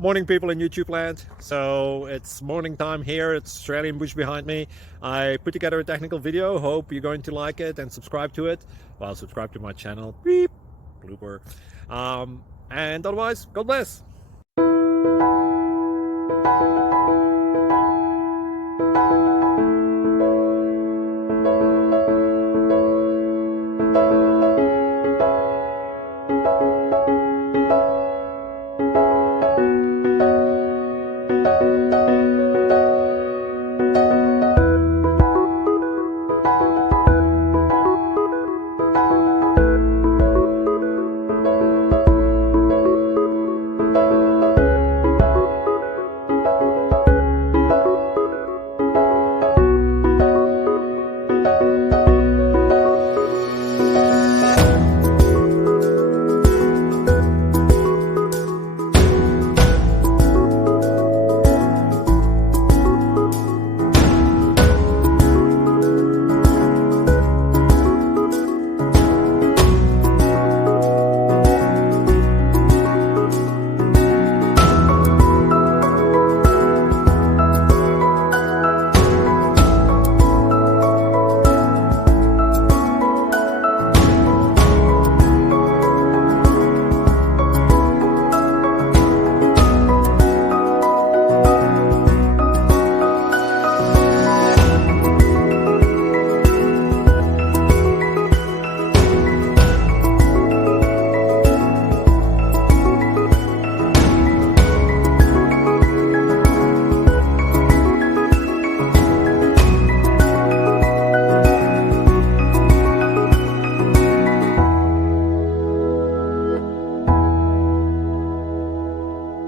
Morning, people in YouTube land. So it's morning time here. It's Australian bush behind me. I put together a technical video. Hope you're going to like it and subscribe to it. Well, subscribe to my channel. Beep, blooper. And otherwise, God bless.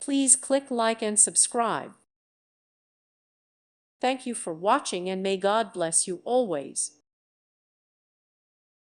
Please click like and subscribe. Thank you for watching, and may God bless you always.